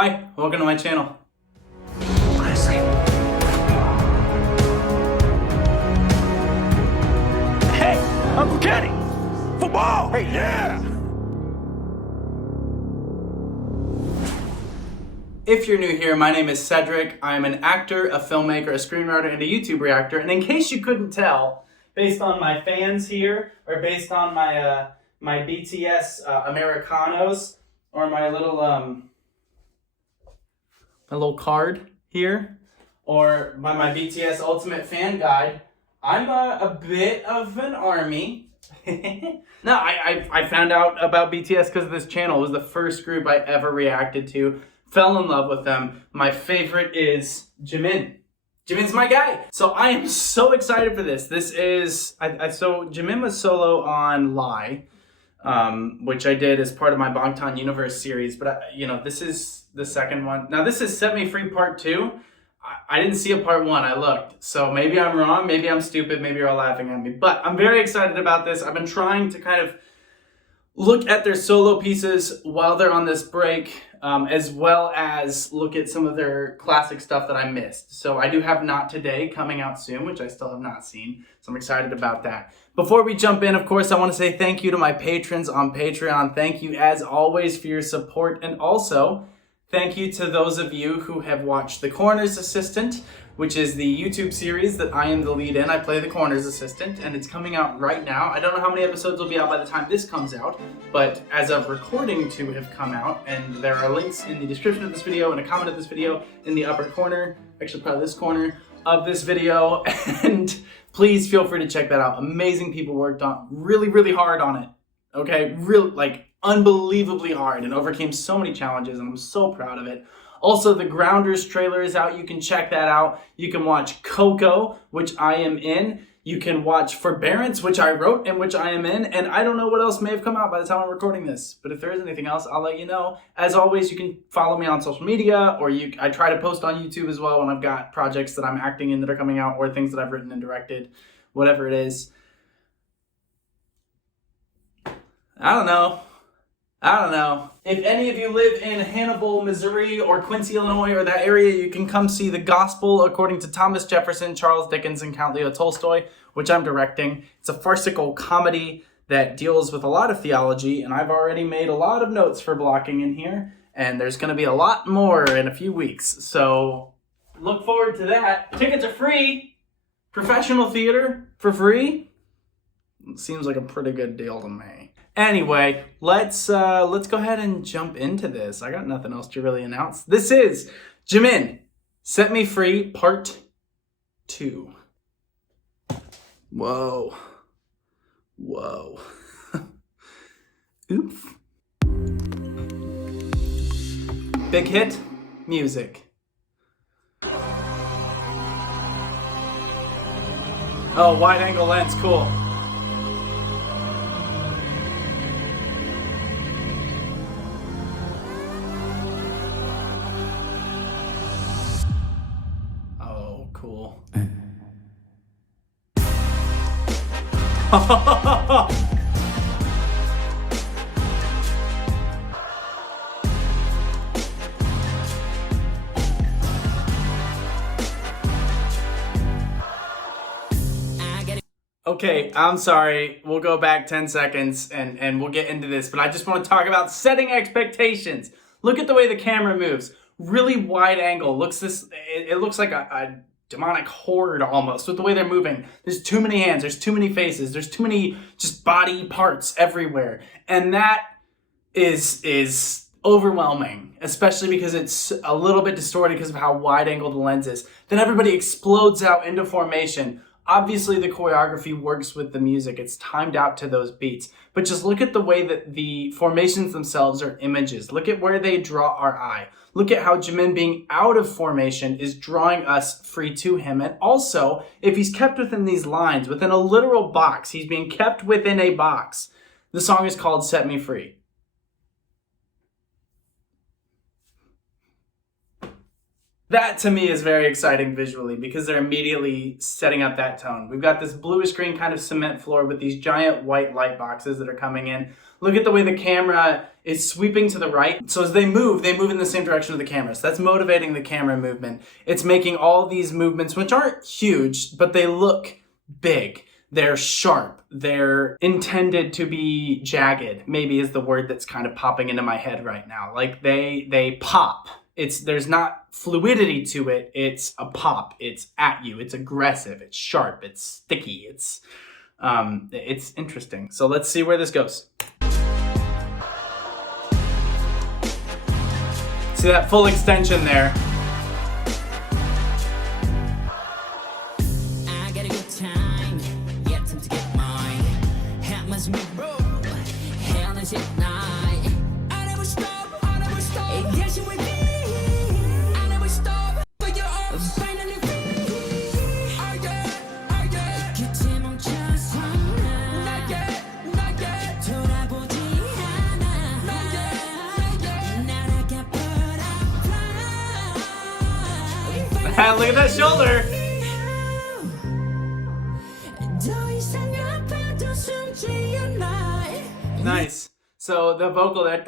Hi, welcome to my channel. Honestly. Hey, Uncle Kenny! Football! Hey, yeah! If you're new here, my name is Cedric. I'm an actor, a filmmaker, a screenwriter, and a YouTube reactor. And in case you couldn't tell, based on my fans here, or based on my my BTS Americanos, or my little card here, or my BTS Ultimate Fan Guide, I'm a bit of an army. No, I found out about BTS because of this channel. It was the first group I ever reacted to. Fell in love with them. My favorite is Jimin. Jimin's my guy. So I am so excited for this. This is, so Jimin was solo on Lie, which I did as part of my Bangtan Universe series. But, this is the second one. Now, this is Set Me Free Part 2. I didn't see a Part 1. I looked. So maybe I'm wrong. Maybe I'm stupid. Maybe you're all laughing at me. But I'm very excited about this. I've been trying to kind of look at their solo pieces while they're on this break, as well as look at some of their classic stuff that I missed. So I do have Not Today coming out soon, which I still have not seen. So I'm excited about that. Before we jump in, of course, I want to say thank you to my patrons on Patreon. Thank you, as always, for your support. And also, thank you to those of you who have watched The Coroner's Assistant, which is the YouTube series that I am the lead in. I play the coroner's assistant, and it's coming out right now. I don't know how many episodes will be out by the time this comes out, but as of recording, 2 have come out, and there are links in the description of this video and a comment of this video in the upper corner, actually probably this corner of this video, and please feel free to check that out. Amazing people worked on really hard on it, okay? Really, unbelievably hard, and overcame so many challenges, and I'm so proud of it. Also, the Grounders trailer is out. You can check that out. You can watch Coco, which I am in. You can watch Forbearance, which I wrote and which I am in. And I don't know what else may have come out by the time I'm recording this. But if there is anything else, I'll let you know. As always, you can follow me on social media, or I try to post on YouTube as well when I've got projects that I'm acting in that are coming out, or things that I've written and directed, whatever it is. I don't know. If any of you live in Hannibal, Missouri, or Quincy, Illinois, or that area, you can come see The Gospel According to Thomas Jefferson, Charles Dickens, and Count Leo Tolstoy, which I'm directing. It's a farcical comedy that deals with a lot of theology, and I've already made a lot of notes for blocking in here, and there's going to be a lot more in a few weeks. So look forward to that. Tickets are free. Professional theater for free. Seems like a pretty good deal to me. Anyway, let's go ahead and jump into this. I got nothing else to really announce. This is Jimin, Set Me Free Part 2. Whoa. Oof. Big hit, music. Oh, wide angle lens, cool. Cool. Okay, I'm sorry. We'll go back 10 seconds and we'll get into this, but I just want to talk about setting expectations. Look at the way the camera moves. Really wide angle. It looks like a demonic horde almost with the way they're moving. There's too many hands, there's too many faces, there's too many just body parts everywhere. And that is overwhelming, especially because it's a little bit distorted because of how wide angle the lens is. Then everybody explodes out into formation. Obviously the choreography works with the music. It's timed out to those beats. But just look at the way that the formations themselves are images. Look at where they draw our eye. Look at how Jimin being out of formation is drawing us free to him. And also, if he's kept within these lines, within a literal box, he's being kept within a box. The song is called Set Me Free. That to me is very exciting visually because they're immediately setting up that tone. We've got this bluish green kind of cement floor with these giant white light boxes that are coming in. Look at the way the camera is sweeping to the right. So as they move in the same direction of the camera. So that's motivating the camera movement. It's making all these movements, which aren't huge, but they look big. They're sharp. They're intended to be jagged, maybe is the word that's kind of popping into my head right now. Like they pop. There's not fluidity to it. It's a pop. It's at you. It's aggressive. It's sharp. It's sticky. It's interesting. So let's see where this goes. See that full extension there. I got a good time. Yeah, time to get mine. Hammers me bro. Hell is it night. I never stop. I never stop. It gets you with me. I never stop. But you're all finally free. I get. Good time on just not yet. 돌아보지 않아. Not yet. 날아가 butterfly. Look at that shoulder. Nice. So the vocal there,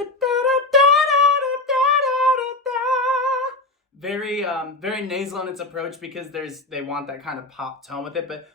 very nasal in its approach because they want that kind of pop tone with it, but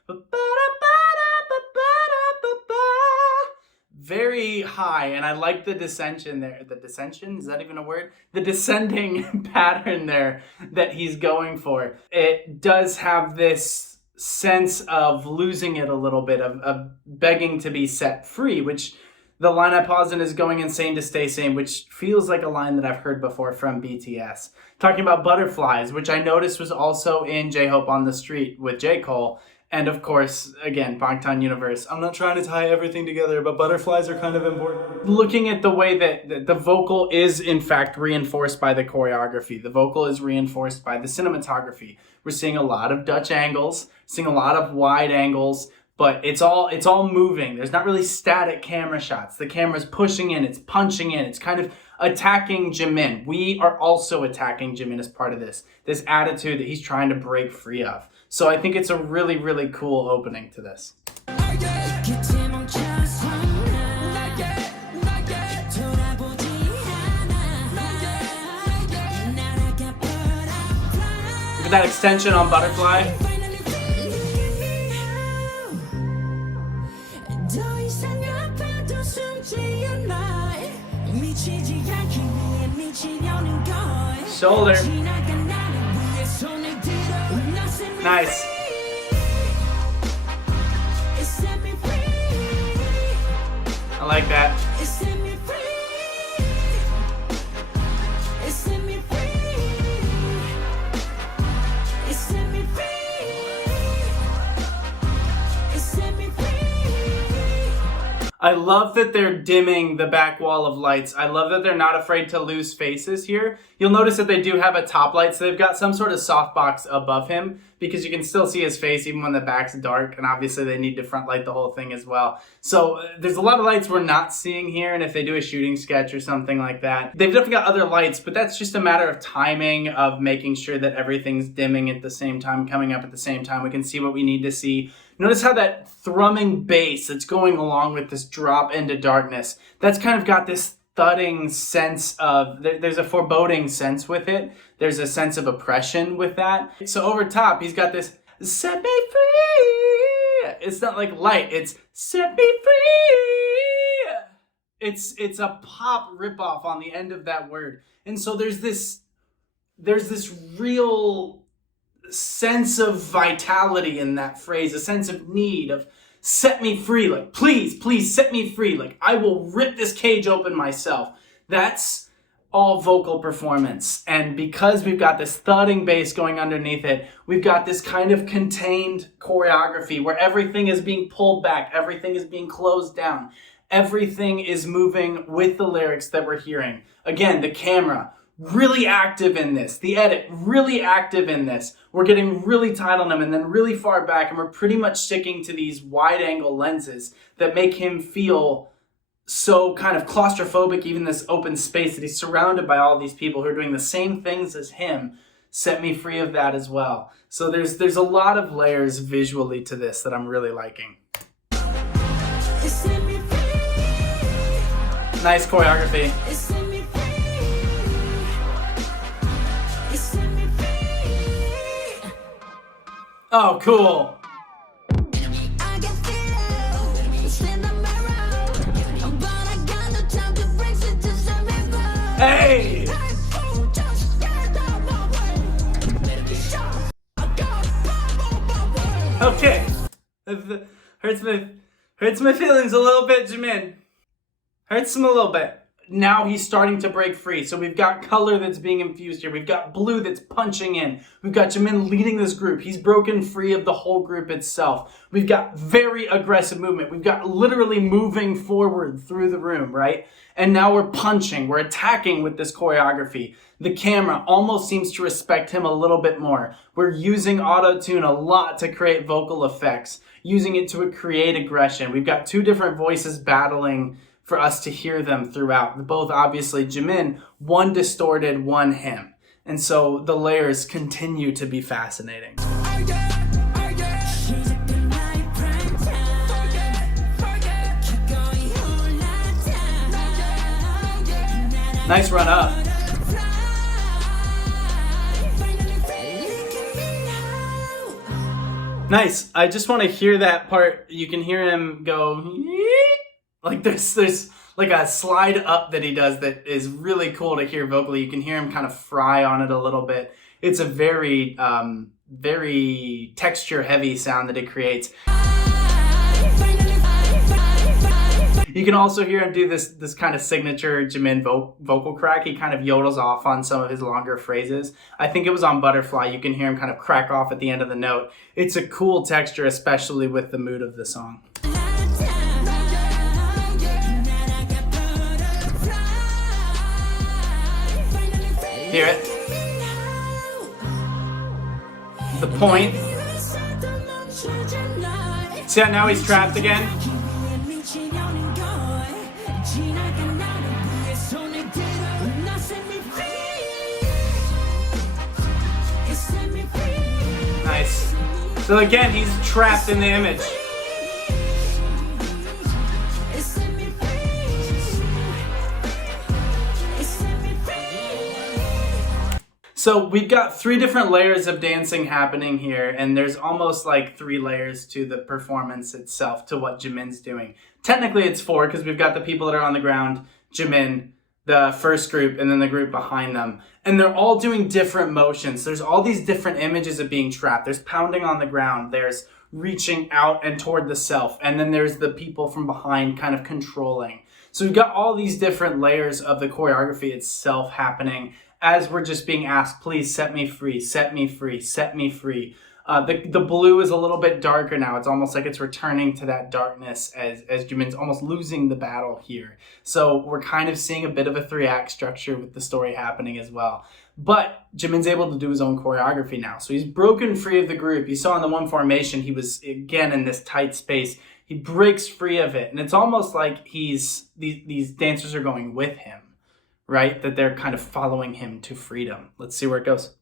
very high, and I like the dissension there. The dissension, is that even a word? The descending pattern there that he's going for. It does have this sense of losing it a little bit, of begging to be set free, which the line I paused in is going insane to stay sane, which feels like a line that I've heard before from BTS. Talking about butterflies, which I noticed was also in J-Hope on the Street with J. Cole. And of course, again, Bangtan Universe. I'm not trying to tie everything together, but butterflies are kind of important. Looking at the way that the vocal is in fact reinforced by the choreography. The vocal is reinforced by the cinematography. We're seeing a lot of Dutch angles, seeing a lot of wide angles, but it's all moving. There's not really static camera shots. The camera's pushing in, it's punching in, it's kind of attacking Jimin. We are also attacking Jimin as part of this attitude that he's trying to break free of. So I think it's a really, really cool opening to this. Look at that extension on Butterfly. Shoulder. Nice. I like that. I love that they're dimming the back wall of lights. I love that they're not afraid to lose faces here. You'll notice that they do have a top light, so they've got some sort of softbox above him because you can still see his face even when the back's dark, and obviously they need to front light the whole thing as well. So there's a lot of lights we're not seeing here, and if they do a shooting sketch or something like that, they've definitely got other lights, but that's just a matter of timing, of making sure that everything's dimming at the same time, coming up at the same time. We can see what we need to see. Notice how that thrumming bass that's going along with this drop into darkness, that's kind of got this thudding sense of, there's a foreboding sense with it. There's a sense of oppression with that. So over top, he's got this, set me free. It's not like light, it's set me free. It's a pop ripoff on the end of that word. And so there's this real sense of vitality in that phrase, a sense of need, of set me free, like please set me free, like I will rip this cage open myself. That's all vocal performance. And because we've got this thudding bass going underneath it, we've got this kind of contained choreography where everything is being pulled back, everything is being closed down, everything is moving with the lyrics that we're hearing. Again, the camera really active in this. The edit, really active in this. We're getting really tight on him and then really far back, and we're pretty much sticking to these wide angle lenses that make him feel so kind of claustrophobic, even this open space that he's surrounded by all these people who are doing the same things as him, set me free of that as well. So there's a lot of layers visually to this that I'm really liking. Nice choreography. Oh, cool. Hey! Okay. Hurts my feelings a little bit, Jimin. Hurts him a little bit. Now he's starting to break free. So we've got color that's being infused here. We've got blue that's punching in. We've got Jimin leading this group. He's broken free of the whole group itself. We've got very aggressive movement. We've got literally moving forward through the room, right? And now we're punching. We're attacking with this choreography. The camera almost seems to respect him a little bit more. We're using auto-tune a lot to create vocal effects, using it to create aggression. We've got two different voices battling for us to hear them throughout. Both obviously Jimin, one distorted, one him. And so the layers continue to be fascinating. Nice run up. Nice. I just want to hear that part. You can hear him go, like there's like a slide up that he does that is really cool to hear vocally. You can hear him kind of fry on it a little bit. It's a very, very texture heavy sound that it creates. You can also hear him do this kind of signature Jimin vocal crack. He kind of yodels off on some of his longer phrases. I think it was on Butterfly. You can hear him kind of crack off at the end of the note. It's a cool texture, especially with the mood of the song. Hear it? The point. See how now he's trapped again? Nice. So again, he's trapped in the image. So we've got three different layers of dancing happening here, and there's almost like 3 layers to the performance itself, to what Jimin's doing. Technically it's 4, because we've got the people that are on the ground, Jimin, the first group, and then the group behind them. And they're all doing different motions. There's all these different images of being trapped. There's pounding on the ground. There's reaching out and toward the self. And then there's the people from behind kind of controlling. So we've got all these different layers of the choreography itself happening as we're just being asked, please set me free, set me free, set me free. The blue is a little bit darker now. It's almost like it's returning to that darkness as Jimin's almost losing the battle here. So we're kind of seeing a bit of a 3-act structure with the story happening as well. But Jimin's able to do his own choreography now. So he's broken free of the group. You saw in the one formation, he was again in this tight space. He breaks free of it. And it's almost like these dancers are going with him, right? That they're kind of following him to freedom. Let's see where it goes.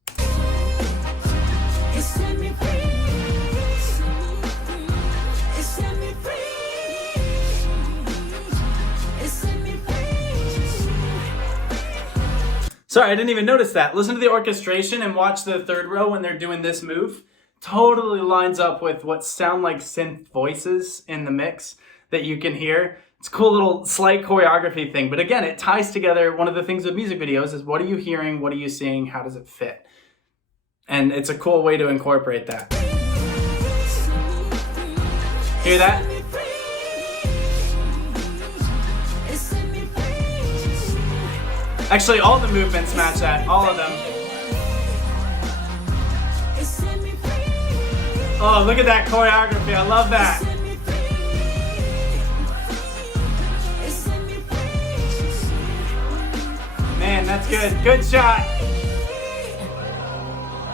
Sorry, I didn't even notice that. Listen to the orchestration and watch the third row when they're doing this move. Totally lines up with what sound like synth voices in the mix that you can hear. It's a cool little slight choreography thing. But again, it ties together. One of the things with music videos is what are you hearing? What are you seeing? How does it fit? And it's a cool way to incorporate that. Hear that? Actually, all the movements match that. All of them. Oh, look at that choreography. I love that. Man, that's good. Good shot.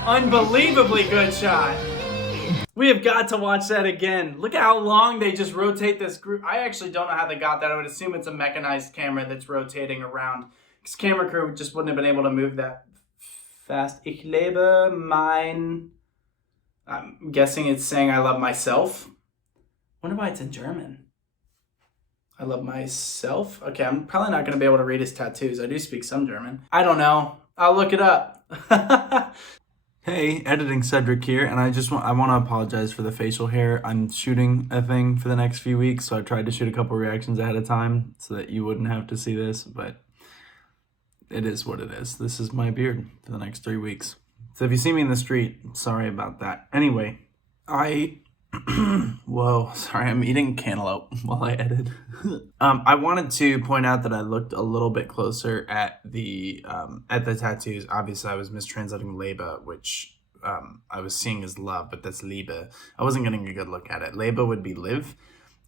Unbelievably good shot. We have got to watch that again. Look at how long they just rotate this group. I actually don't know how they got that. I would assume it's a mechanized camera that's rotating around. Because camera crew just wouldn't have been able to move that fast. Ich lebe mein... I'm guessing it's saying I love myself. Wonder why it's in German. I love myself. Okay, I'm probably not going to be able to read his tattoos. I do speak some German. I don't know. I'll look it up. Hey, editing Cedric here, and I want to apologize for the facial hair. I'm shooting a thing for the next few weeks, so I tried to shoot a couple reactions ahead of time so that you wouldn't have to see this, but it is what it is. This is my beard for the next 3 weeks. So if you see me in the street, sorry about that. Anyway, whoa, sorry, I'm eating cantaloupe while I edit. I wanted to point out that I looked a little bit closer at the tattoos. Obviously, I was mistranslating Lebe, which I was seeing as love, but that's Liebe. I wasn't getting a good look at it. Lebe would be live.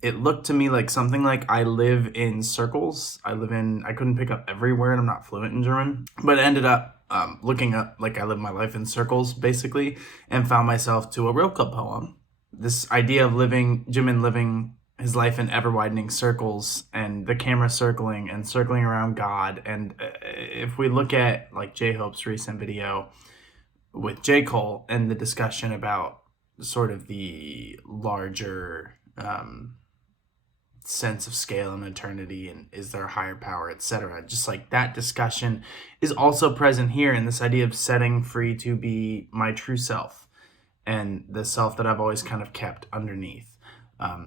It looked to me like something like I live in circles. I couldn't pick up every word. I'm not fluent in German, but it ended up looking up like I live my life in circles, basically, and found myself to a Rilke poem. This idea of Jimin living his life in ever-widening circles, and the camera circling around God. And if we look at like J-Hope's recent video with J. Cole and the discussion about sort of the larger sense of scale and eternity, and is there a higher power, etc. Just like that discussion is also present here in this idea of setting free to be my true self, and the self that I've always kind of kept underneath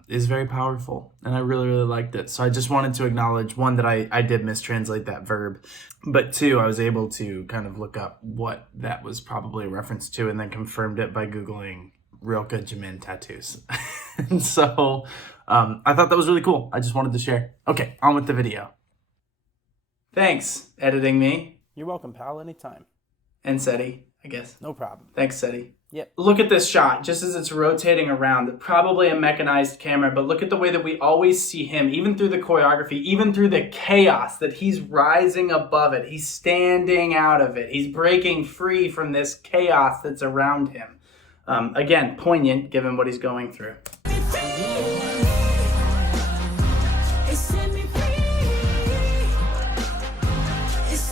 is very powerful, and I really, really liked it. So I just wanted to acknowledge, one, that I did mistranslate that verb, but two, I was able to kind of look up what that was probably a reference to, and then confirmed it by Googling Rilke Jimin tattoos. And so I thought that was really cool. I just wanted to share. Okay, on with the video. Thanks, editing me. You're welcome, pal, anytime. And Seti, I guess. No problem. Thanks, Seti. Yep. Look at this shot, just as it's rotating around. Probably a mechanized camera, but look at the way that we always see him, even through the choreography, even through the chaos, that he's rising above it. He's standing out of it. He's breaking free from this chaos that's around him. Again, poignant, given what he's going through.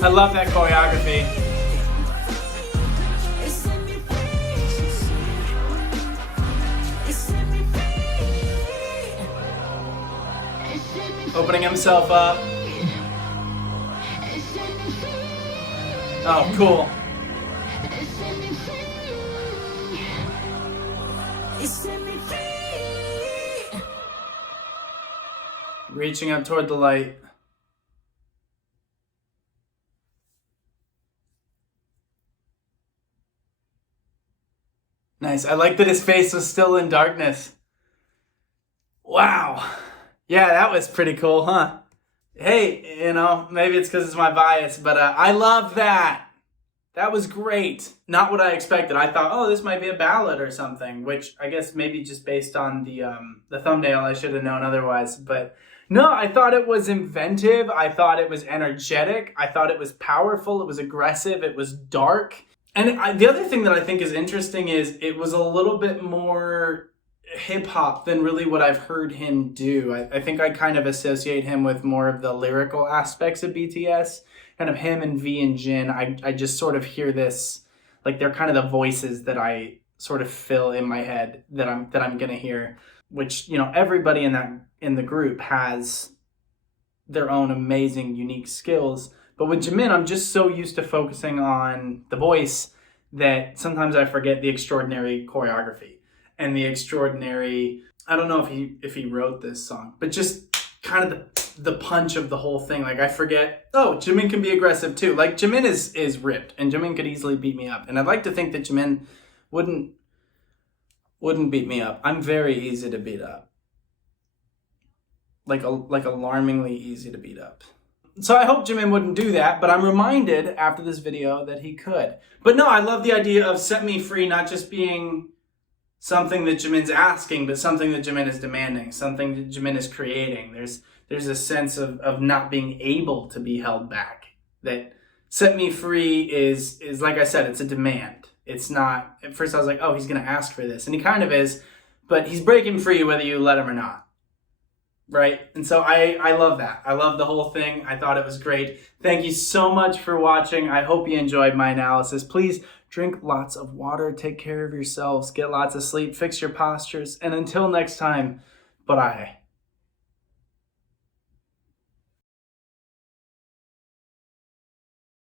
I love that choreography. Opening himself up. Oh, cool. Reaching up toward the light. Nice. I like that his face was still in darkness. Wow. Yeah, that was pretty cool, huh? Hey, you know, maybe it's because it's my bias, but I love that. That was great. Not what I expected. I thought, oh, this might be a ballad or something, which I guess maybe just based on the thumbnail, I should have known otherwise. But no, I thought it was inventive. I thought it was energetic. I thought it was powerful. It was aggressive. It was dark. And the other thing that I think is interesting is it was a little bit more hip-hop than really what I've heard him do. I think I kind of associate him with more of the lyrical aspects of BTS. Kind of him and V and Jin. I just sort of hear this, like they're kind of the voices that I sort of fill in my head that I'm gonna hear. Which, you know, everybody in the group has their own amazing, unique skills. But with Jimin, I'm just so used to focusing on the voice that sometimes I forget the extraordinary choreography and the extraordinary, I don't know if he wrote this song, but just kind of the punch of the whole thing. Like I forget, oh, Jimin can be aggressive too. Like Jimin is ripped, and Jimin could easily beat me up. And I'd like to think that Jimin wouldn't beat me up. I'm very easy to beat up. Like alarmingly easy to beat up. So I hope Jimin wouldn't do that, but I'm reminded after this video that he could. But no, I love the idea of set me free not just being something that Jimin's asking, but something that Jimin is demanding, something that Jimin is creating. There's a sense of not being able to be held back. That set me free is like I said, it's a demand. It's not, at first I was like, oh, he's gonna ask for this. And he kind of is, but he's breaking free whether you let him or not. right? And so I love that. I love the whole thing. I thought it was great. Thank you so much for watching. I hope you enjoyed my analysis. Please drink lots of water, take care of yourselves, get lots of sleep, fix your postures, and until next time, bye.